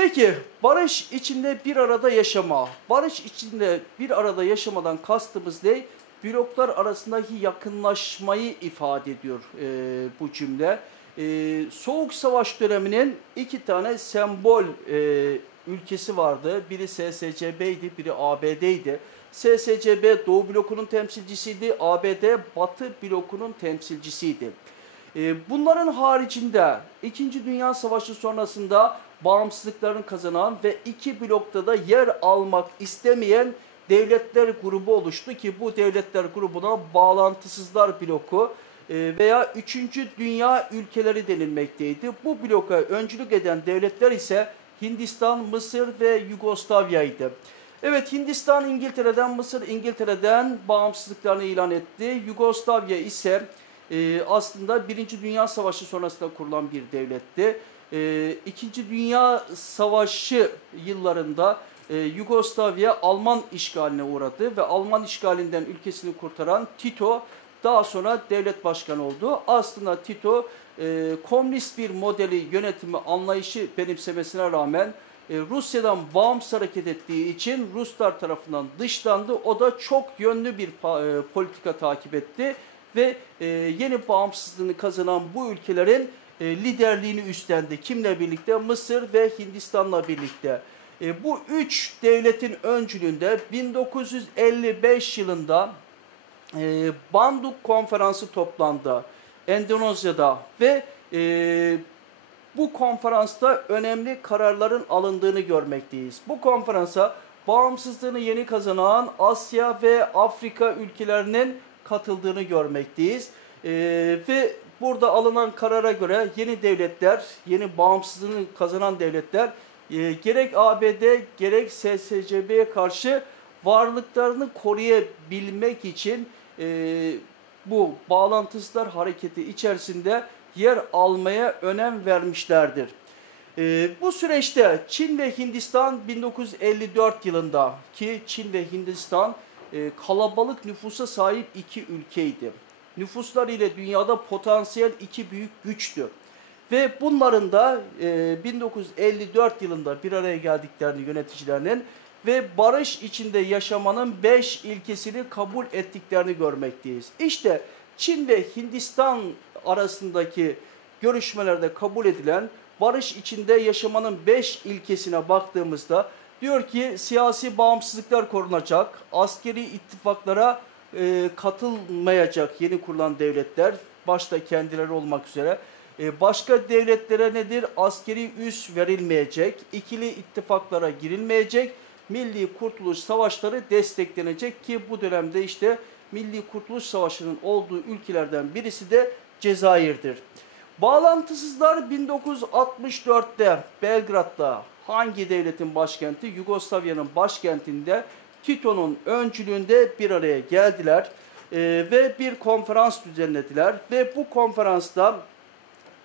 Peki barış içinde bir arada yaşama. Barış içinde bir arada yaşamadan kastımız ne? Bloklar arasındaki yakınlaşmayı ifade ediyor e, bu cümle. E, Soğuk Savaş döneminin iki tane sembol e, ülkesi vardı. Biri SSCB'ydi, biri ABD'ydi. SSCB Doğu blokunun temsilcisiydi, ABD Batı blokunun temsilcisiydi. E, bunların haricinde İkinci Dünya Savaşı sonrasında bağımsızlıklarını kazanan ve iki blokta da yer almak istemeyen devletler grubu oluştu ki bu devletler grubuna bağlantısızlar bloku e, veya üçüncü dünya ülkeleri denilmekteydi. Bu bloka öncülük eden devletler ise Hindistan, Mısır ve Yugoslavya'ydı. Evet Hindistan İngiltere'den, Mısır İngiltere'den bağımsızlıklarını ilan etti. Yugoslavya ise e, aslında Birinci Dünya Savaşı sonrasında kurulan bir devletti. E, İkinci Dünya Savaşı yıllarında e, Yugoslavya Alman işgaline uğradı ve Alman işgalinden ülkesini kurtaran Tito daha sonra devlet başkanı oldu. Aslında Tito e, komünist bir modeli yönetimi anlayışı benimsemesine rağmen e, Rusya'dan bağımsız hareket ettiği için Ruslar tarafından dışlandı. O da çok yönlü bir e, politika takip etti ve e, yeni bağımsızlığını kazanan bu ülkelerin e, liderliğini üstlendi. Kimle birlikte? Mısır ve Hindistan'la birlikte. E, bu üç devletin öncülüğünde 1955 yılında e, Bandung Konferansı toplandı Endonezya'da ve e, bu konferansta önemli kararların alındığını görmekteyiz. Bu konferansa bağımsızlığını yeni kazanan Asya ve Afrika ülkelerinin katıldığını görmekteyiz. E, ve burada alınan karara göre yeni devletler, yeni bağımsızlığını kazanan devletler e, gerek ABD gerek SSCB'ye karşı varlıklarını koruyabilmek için e, bu bağlantısızlar hareketi içerisinde yer almaya önem vermişlerdir. E, bu süreçte Çin ve Hindistan 1954 yılında ki Çin ve Hindistan e, kalabalık nüfusa sahip iki ülkeydi. Nüfuslar ile dünyada potansiyel iki büyük güçtü. Ve bunların da e, 1954 yılında bir araya geldiklerini yöneticilerinin ve barış içinde yaşamanın beş ilkesini kabul ettiklerini görmekteyiz. İşte Çin ve Hindistan arasındaki görüşmelerde kabul edilen barış içinde yaşamanın beş ilkesine baktığımızda diyor ki siyasi bağımsızlıklar korunacak, askeri ittifaklara e, katılmayacak yeni kurulan devletler, başta kendileri olmak üzere, e, başka devletlere nedir? Askeri üs verilmeyecek, ikili ittifaklara girilmeyecek, Milli Kurtuluş Savaşları desteklenecek ki bu dönemde işte Milli Kurtuluş Savaşı'nın olduğu ülkelerden birisi de Cezayir'dir. Bağlantısızlar 1964'te Belgrad'da hangi devletin başkenti? Yugoslavya'nın başkentinde Tito'nun öncülüğünde bir araya geldiler e, ve bir konferans düzenlediler ve bu konferansta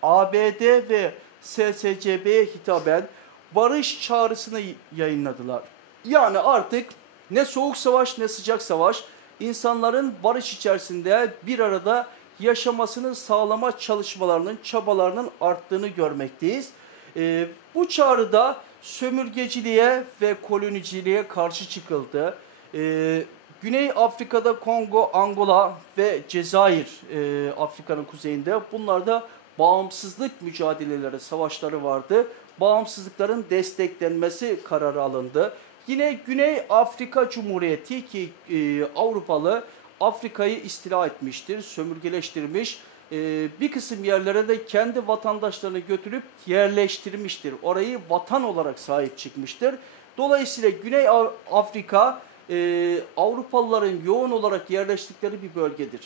ABD ve SSCB'ye hitaben barış çağrısını yayınladılar. Yani artık ne soğuk savaş ne sıcak savaş insanların barış içerisinde bir arada yaşamasını sağlama çalışmalarının, çabalarının arttığını görmekteyiz. E, bu çağrıda sömürgeciliğe ve koloniciliğe karşı çıkıldı. E, Güney Afrika'da Kongo, Angola ve Cezayir e, Afrika'nın kuzeyinde bunlarda bağımsızlık mücadeleleri, savaşları vardı. Bağımsızlıkların desteklenmesi kararı alındı. Yine Güney Afrika Cumhuriyeti ki e, Avrupalı Afrika'yı istila etmiştir, sömürgeleştirmiş. E, bir kısım yerlere de kendi vatandaşlarını götürüp yerleştirmiştir. Orayı vatan olarak sahip çıkmıştır. Dolayısıyla Güney Afrika e, Avrupalıların yoğun olarak yerleştikleri bir bölgedir.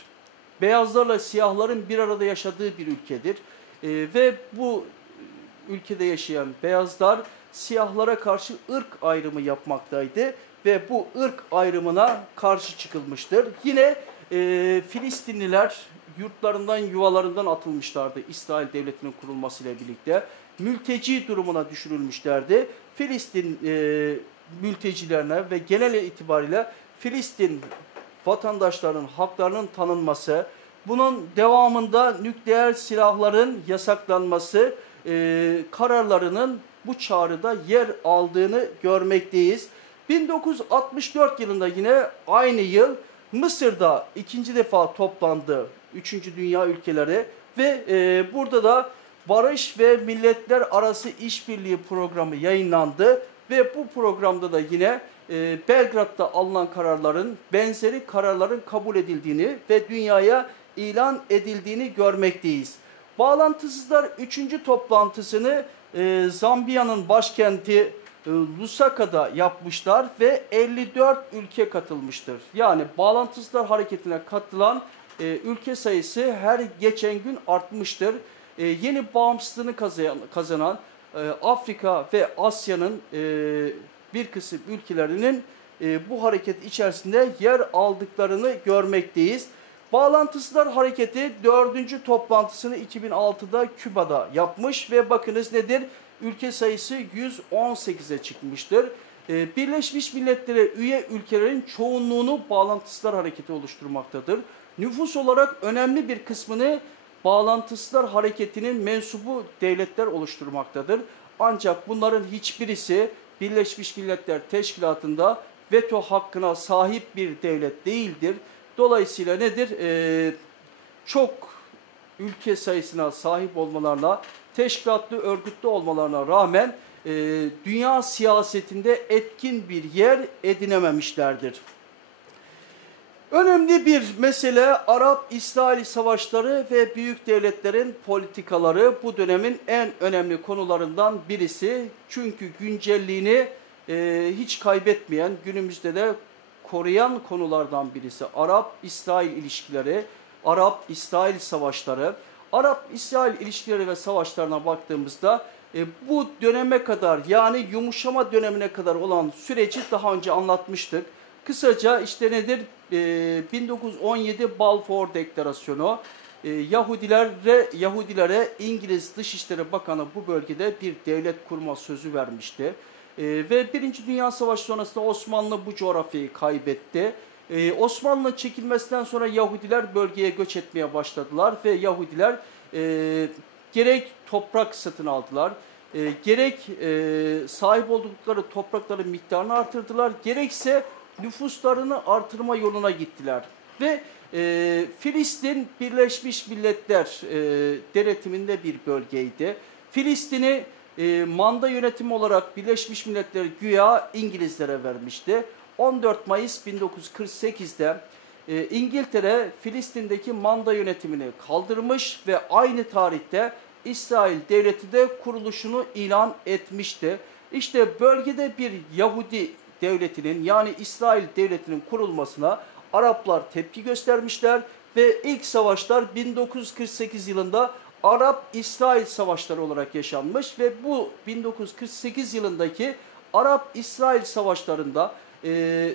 Beyazlarla siyahların bir arada yaşadığı bir ülkedir. E, ve bu ülkede yaşayan beyazlar siyahlara karşı ırk ayrımı yapmaktaydı ve bu ırk ayrımına karşı çıkılmıştır. Yine e, Filistinliler yurtlarından, yuvalarından atılmışlardı İsrail Devleti'nin kurulmasıyla birlikte. Mülteci durumuna düşürülmüşlerdi. Filistin e, mültecilerine ve genel itibariyle Filistin vatandaşlarının haklarının tanınması, bunun devamında nükleer silahların yasaklanması e, kararlarının bu çağrıda yer aldığını görmekteyiz. 1964 yılında yine aynı yıl Mısır'da ikinci defa toplandı Üçüncü Dünya ülkeleri ve e, burada da Barış ve Milletler Arası İşbirliği Programı yayınlandı ve bu programda da yine e, Belgrad'da alınan kararların benzeri kararların kabul edildiğini ve dünyaya ilan edildiğini görmekteyiz. Bağlantısızlar 3. toplantısını e, Zambiya'nın başkenti Lusaka'da yapmışlar ve 54 ülke katılmıştır. Yani bağlantısızlar hareketine katılan e, ülke sayısı her geçen gün artmıştır. E, yeni bağımsızlığını kazanan, kazanan e, Afrika ve Asya'nın e, bir kısım ülkelerinin e, bu hareket içerisinde yer aldıklarını görmekteyiz. Bağlantısızlar Hareketi dördüncü toplantısını 2006'da Küba'da yapmış ve bakınız nedir? Ülke sayısı 118'e çıkmıştır. Ee, Birleşmiş Milletler'e üye ülkelerin çoğunluğunu Bağlantısızlar Hareketi oluşturmaktadır. Nüfus olarak önemli bir kısmını Bağlantısızlar Hareketi'nin mensubu devletler oluşturmaktadır. Ancak bunların hiçbirisi Birleşmiş Milletler Teşkilatı'nda veto hakkına sahip bir devlet değildir. Dolayısıyla nedir? Ee, çok ülke sayısına sahip olmalarına, teşkilatlı örgütlü olmalarına rağmen e, dünya siyasetinde etkin bir yer edinememişlerdir. Önemli bir mesele Arap-İsrail savaşları ve büyük devletlerin politikaları bu dönemin en önemli konularından birisi. Çünkü güncelliğini e, hiç kaybetmeyen, günümüzde de koruyan konulardan birisi Arap-İsrail ilişkileri, Arap-İsrail savaşları. Arap-İsrail ilişkileri ve savaşlarına baktığımızda e, bu döneme kadar yani yumuşama dönemine kadar olan süreci daha önce anlatmıştık. Kısaca işte nedir? E, 1917 Balfour Deklarasyonu. E, Yahudilere, Yahudilere İngiliz Dışişleri Bakanı bu bölgede bir devlet kurma sözü vermişti. E, ve Birinci Dünya Savaşı sonrasında Osmanlı bu coğrafyayı kaybetti. Ee, Osmanlı çekilmesinden sonra Yahudiler bölgeye göç etmeye başladılar ve Yahudiler e, gerek toprak satın aldılar, e, gerek e, sahip oldukları toprakların miktarını artırdılar, gerekse nüfuslarını artırma yoluna gittiler. Ve e, Filistin Birleşmiş Milletler e, denetiminde bir bölgeydi. Filistin'i e, manda yönetimi olarak Birleşmiş Milletler güya İngilizlere vermişti. 14 Mayıs 1948'de e, İngiltere Filistin'deki manda yönetimini kaldırmış ve aynı tarihte İsrail devleti de kuruluşunu ilan etmişti. İşte bölgede bir Yahudi devletinin yani İsrail devletinin kurulmasına Araplar tepki göstermişler ve ilk savaşlar 1948 yılında Arap-İsrail savaşları olarak yaşanmış ve bu 1948 yılındaki Arap-İsrail savaşlarında e,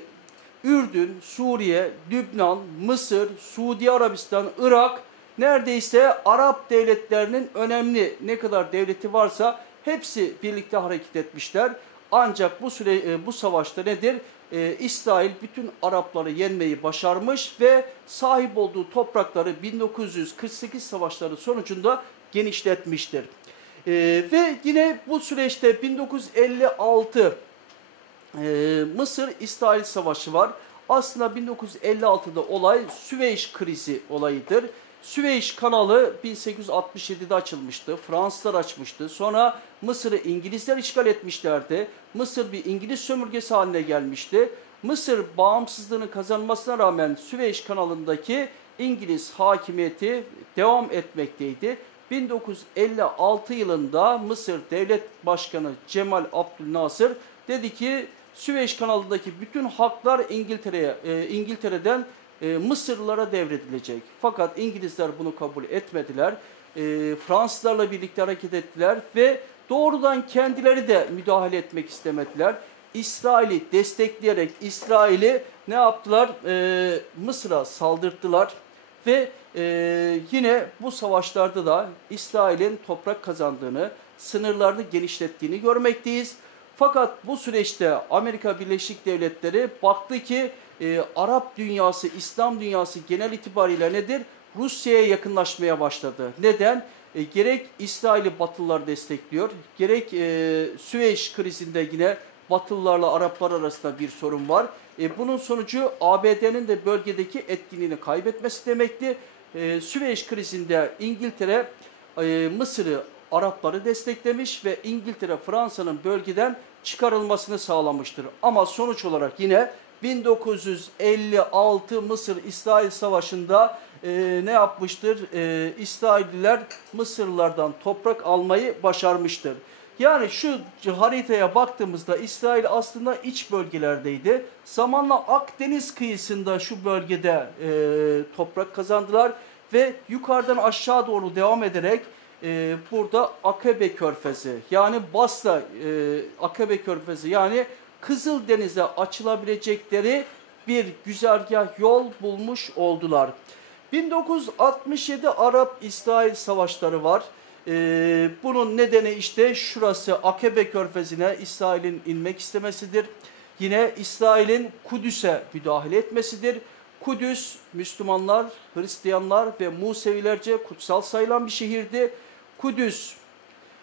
Ürdün, Suriye, Lübnan, Mısır, Suudi Arabistan, Irak neredeyse Arap devletlerinin önemli ne kadar devleti varsa hepsi birlikte hareket etmişler. Ancak bu süre e, bu savaşta nedir? E, İsrail bütün Arapları yenmeyi başarmış ve sahip olduğu toprakları 1948 savaşları sonucunda genişletmiştir. E, ve yine bu süreçte 1956 e, Mısır-İsrail Savaşı var. Aslında 1956'da olay Süveyş krizi olayıdır. Süveyş kanalı 1867'de açılmıştı. Fransızlar açmıştı. Sonra Mısır'ı İngilizler işgal etmişlerdi. Mısır bir İngiliz sömürgesi haline gelmişti. Mısır bağımsızlığını kazanmasına rağmen Süveyş kanalındaki İngiliz hakimiyeti devam etmekteydi. 1956 yılında Mısır Devlet Başkanı Cemal Abdülnasır dedi ki Süveyş kanalındaki bütün haklar İngiltere'ye e, İngiltere'den e, Mısırlılara devredilecek. Fakat İngilizler bunu kabul etmediler. E, Fransızlarla birlikte hareket ettiler ve doğrudan kendileri de müdahale etmek istemediler. İsrail'i destekleyerek İsrail'i ne yaptılar? E, Mısır'a saldırttılar ve e, yine bu savaşlarda da İsrail'in toprak kazandığını, sınırlarını genişlettiğini görmekteyiz. Fakat bu süreçte Amerika Birleşik Devletleri baktı ki e, Arap dünyası, İslam dünyası genel itibariyle nedir? Rusya'ya yakınlaşmaya başladı. Neden? e, gerek İsrail'i Batılılar destekliyor, gerek e, Süveyş krizinde yine Batılılarla Araplar arasında bir sorun var. E, bunun sonucu ABD'nin de bölgedeki etkinliğini kaybetmesi demekti. E, Süveyş krizinde İngiltere e, Mısır'ı Arapları desteklemiş ve İngiltere Fransa'nın bölgeden çıkarılmasını sağlamıştır. Ama sonuç olarak yine 1956 Mısır-İsrail Savaşı'nda e, ne yapmıştır? E, İsrailliler Mısırlılardan toprak almayı başarmıştır. Yani şu haritaya baktığımızda İsrail aslında iç bölgelerdeydi. Zamanla Akdeniz kıyısında şu bölgede e, toprak kazandılar ve yukarıdan aşağı doğru devam ederek e, burada Akabe Körfezi yani Basra e, Akabe Körfezi yani Kızıldeniz'e açılabilecekleri bir güzergah yol bulmuş oldular. 1967 Arap-İsrail savaşları var. Ee, bunun nedeni işte şurası Akabe Körfezi'ne İsrail'in inmek istemesidir. Yine İsrail'in Kudüs'e müdahale etmesidir. Kudüs Müslümanlar, Hristiyanlar ve Musevilerce kutsal sayılan bir şehirdi. Kudüs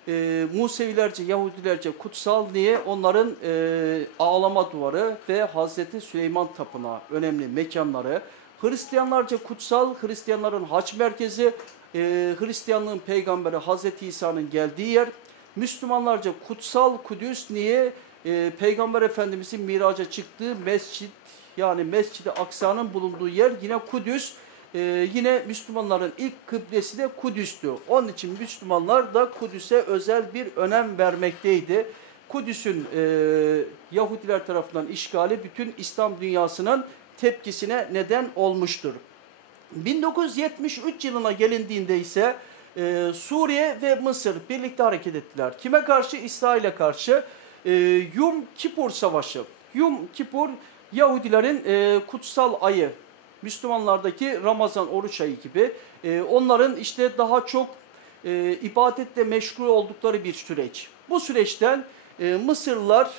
e, Musevilerce, Yahudilerce kutsal niye? Onların e, ağlama duvarı ve Hazreti Süleyman Tapınağı önemli mekanları. Hristiyanlarca kutsal, Hristiyanların haç merkezi, e, Hristiyanlığın peygamberi Hazreti İsa'nın geldiği yer. Müslümanlarca kutsal Kudüs niye? E, Peygamber Efendimizin miraca çıktığı mescit yani Mescid-i Aksa'nın bulunduğu yer yine Kudüs. Ee, yine Müslümanların ilk kıblesi de Kudüs'tü. Onun için Müslümanlar da Kudüs'e özel bir önem vermekteydi. Kudüs'ün e, Yahudiler tarafından işgali bütün İslam dünyasının tepkisine neden olmuştur. 1973 yılına gelindiğinde ise e, Suriye ve Mısır birlikte hareket ettiler. Kime karşı? İsrail'e karşı. E, Yom Kipur Savaşı. Yom Kipur Yahudilerin e, kutsal ayı. Müslümanlardaki Ramazan oruç ayı gibi. E, onların işte daha çok e, ibadetle meşgul oldukları bir süreç. Bu süreçten e, Mısırlılar e,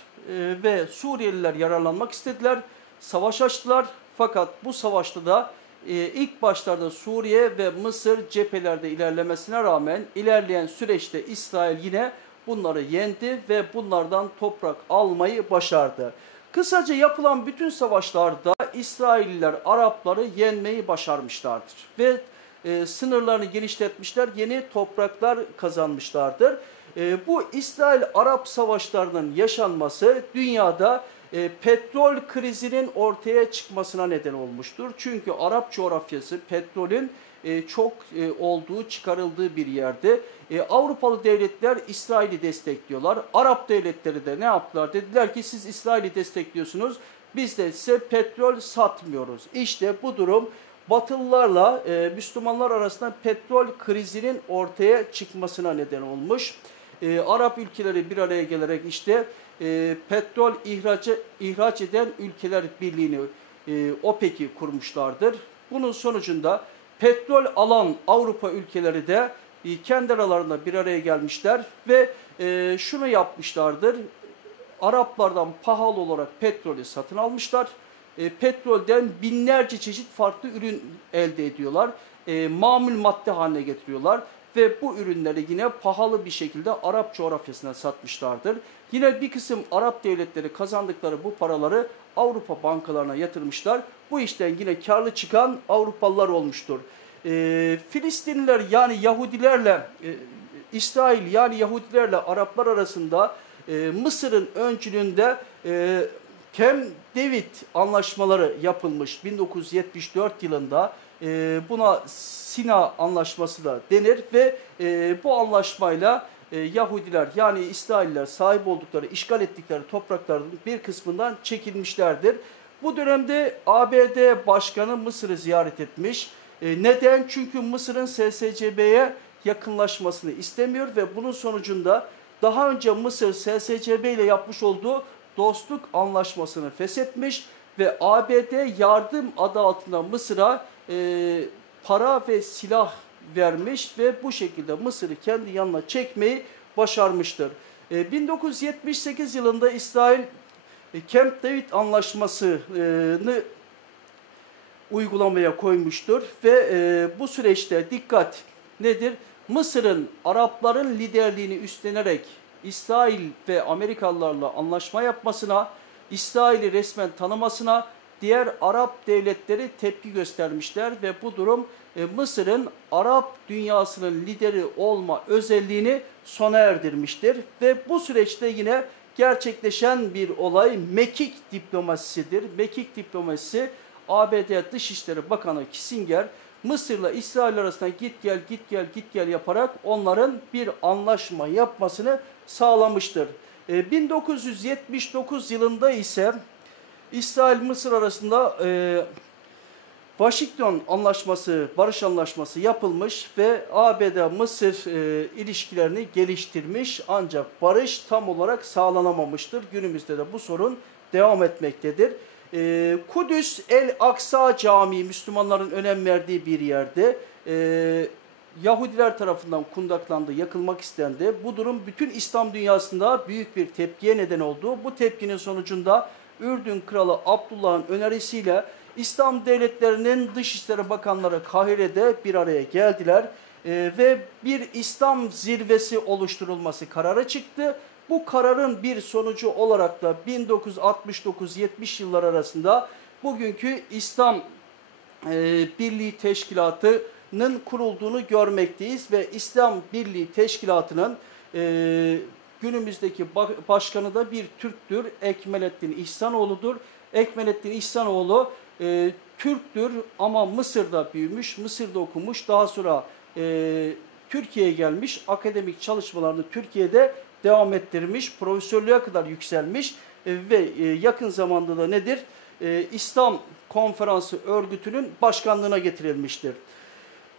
ve Suriyeliler yararlanmak istediler. Savaş açtılar. Fakat bu savaşta da e, ilk başlarda Suriye ve Mısır cephelerde ilerlemesine rağmen ilerleyen süreçte İsrail yine bunları yendi ve bunlardan toprak almayı başardı. Kısaca yapılan bütün savaşlarda İsrailliler Arapları yenmeyi başarmışlardır ve e, sınırlarını genişletmişler, yeni topraklar kazanmışlardır. E, bu İsrail-Arap savaşlarının yaşanması dünyada e, petrol krizinin ortaya çıkmasına neden olmuştur. Çünkü Arap coğrafyası petrolün e, çok e, olduğu, çıkarıldığı bir yerde. E, Avrupalı devletler İsrail'i destekliyorlar. Arap devletleri de ne yaptılar? Dediler ki siz İsrail'i destekliyorsunuz, biz de size petrol satmıyoruz. İşte bu durum Batılılarla e, Müslümanlar arasında petrol krizinin ortaya çıkmasına neden olmuş. E, Arap ülkeleri bir araya gelerek işte e, petrol ihracı, ihraç eden ülkeler birliğini e, OPEC'i kurmuşlardır. Bunun sonucunda petrol alan Avrupa ülkeleri de e, kendi aralarında bir araya gelmişler ve e, şunu yapmışlardır. Araplardan pahalı olarak petrolü satın almışlar. E, petrolden binlerce çeşit farklı ürün elde ediyorlar. E, mamul madde haline getiriyorlar ve bu ürünleri yine pahalı bir şekilde Arap coğrafyasına satmışlardır. Yine bir kısım Arap devletleri kazandıkları bu paraları Avrupa bankalarına yatırmışlar. Bu işten yine karlı çıkan Avrupalılar olmuştur. E, Filistinliler yani Yahudilerle, e, İsrail yani Yahudilerle Araplar arasında e, Mısır'ın öncülüğünde e, Camp David anlaşmaları yapılmış 1974 yılında. E, buna Sina Anlaşması da denir ve e, bu anlaşmayla e, Yahudiler yani İsrailler sahip oldukları, işgal ettikleri toprakların bir kısmından çekilmişlerdir. Bu dönemde ABD Başkanı Mısır'ı ziyaret etmiş. E, neden? Çünkü Mısır'ın SSCB'ye yakınlaşmasını istemiyor ve bunun sonucunda daha önce Mısır SSCB ile yapmış olduğu dostluk anlaşmasını feshetmiş ve ABD yardım adı altında Mısır'a e, para ve silah vermiş ve bu şekilde Mısır'ı kendi yanına çekmeyi başarmıştır. E, 1978 yılında İsrail e, Camp David Anlaşması'nı uygulamaya koymuştur ve e, bu süreçte dikkat nedir? Mısır'ın Arapların liderliğini üstlenerek İsrail ve Amerikalılarla anlaşma yapmasına, İsrail'i resmen tanımasına diğer Arap devletleri tepki göstermişler ve bu durum e, Mısır'ın Arap dünyasının lideri olma özelliğini sona erdirmiştir. Ve bu süreçte yine gerçekleşen bir olay Mekik diplomasisidir. Mekik diplomasisi ABD Dışişleri Bakanı Kissinger Mısır'la İsrail arasında git gel git gel git gel yaparak onların bir anlaşma yapmasını sağlamıştır. E, 1979 yılında ise İsrail-Mısır arasında e, Washington Anlaşması, Barış Anlaşması yapılmış ve ABD-Mısır e, ilişkilerini geliştirmiş ancak barış tam olarak sağlanamamıştır. Günümüzde de bu sorun devam etmektedir. E, Kudüs El-Aksa Camii Müslümanların önem verdiği bir yerde. E, Yahudiler tarafından kundaklandı, yakılmak istendi. Bu durum bütün İslam dünyasında büyük bir tepkiye neden oldu. Bu tepkinin sonucunda Ürdün Kralı Abdullah'ın önerisiyle İslam devletlerinin Dışişleri Bakanları Kahire'de bir araya geldiler Ee, ve bir İslam zirvesi oluşturulması kararı çıktı. Bu kararın bir sonucu olarak da 1969-70 yıllar arasında bugünkü İslam e, Birliği Teşkilatı'nın kurulduğunu görmekteyiz ve İslam Birliği Teşkilatı'nın e, günümüzdeki ba- başkanı da bir Türktür. Ekmelettin İhsanoğlu'dur. Ekmelettin İhsanoğlu e, Türktür ama Mısır'da büyümüş, Mısır'da okumuş. Daha sonra e, Türkiye'ye gelmiş, akademik çalışmalarını Türkiye'de devam ettirmiş, profesörlüğe kadar yükselmiş e, ve e, yakın zamanda da nedir? E, İslam Konferansı örgütünün başkanlığına getirilmiştir.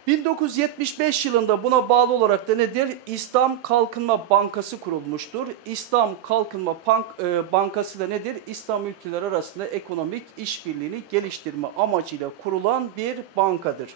1975 yılında buna bağlı olarak da nedir? İslam Kalkınma Bankası kurulmuştur. İslam Kalkınma e, Bankası da nedir? İslam ülkeleri arasında ekonomik işbirliğini geliştirme amacıyla kurulan bir bankadır.